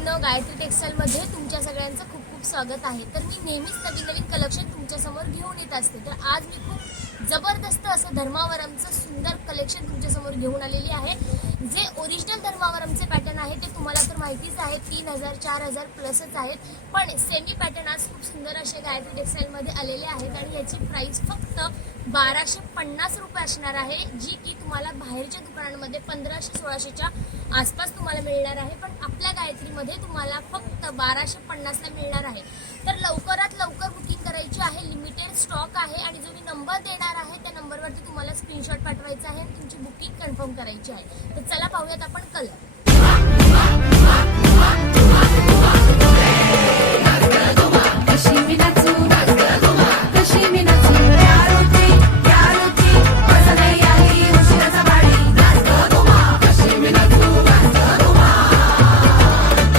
मैत्रिणींनो, गायत्री टेक्सटाईलमध्ये तुमच्या सगळ्यांचं खूप खूप स्वागत आहे। तर मी नेहमीच नवीन नवीन कलेक्शन तुमच्यासमोर घेऊन येत असते। तर आज मी खूप जबरदस्त असं धर्मावरमचं सुंदर कलेक्शन तुमच्यासमोर घेऊन आलेली आहे। जे ओरिजिनल धर्मावरमचे पॅटर्न आहे ते तुम्हाला तर माहितीच आहे, 3000 4000 प्लसच आहेत। पण सेमी पॅटर्न आज खूप सुंदर असे गायत्री टेक्सटाईलमध्ये आलेले आहेत आणि याची प्राइस फक्त 1250 रुपये असणार आहे, जी की तुम्हाला बाहेरच्या दुकानांमध्ये 1500-1600च्या आसपास तुम्हाला मिळणार आहे। पण आपल्या गायत्रीमध्ये तुम्हाला फक्त 1250 ला मिळणार आहे। तर लवकरात लवकर बुकिंग करायची आहे, लिमिटेड स्टॉक आहे आणि जो मी नंबर देणार आहे त्या नंबरवरती तुम्हाला स्क्रीनशॉट पाठवायचा आहे आणि तुमची बुकिंग कन्फर्म करायची आहे। तर चला पाहूयात आपण कलर।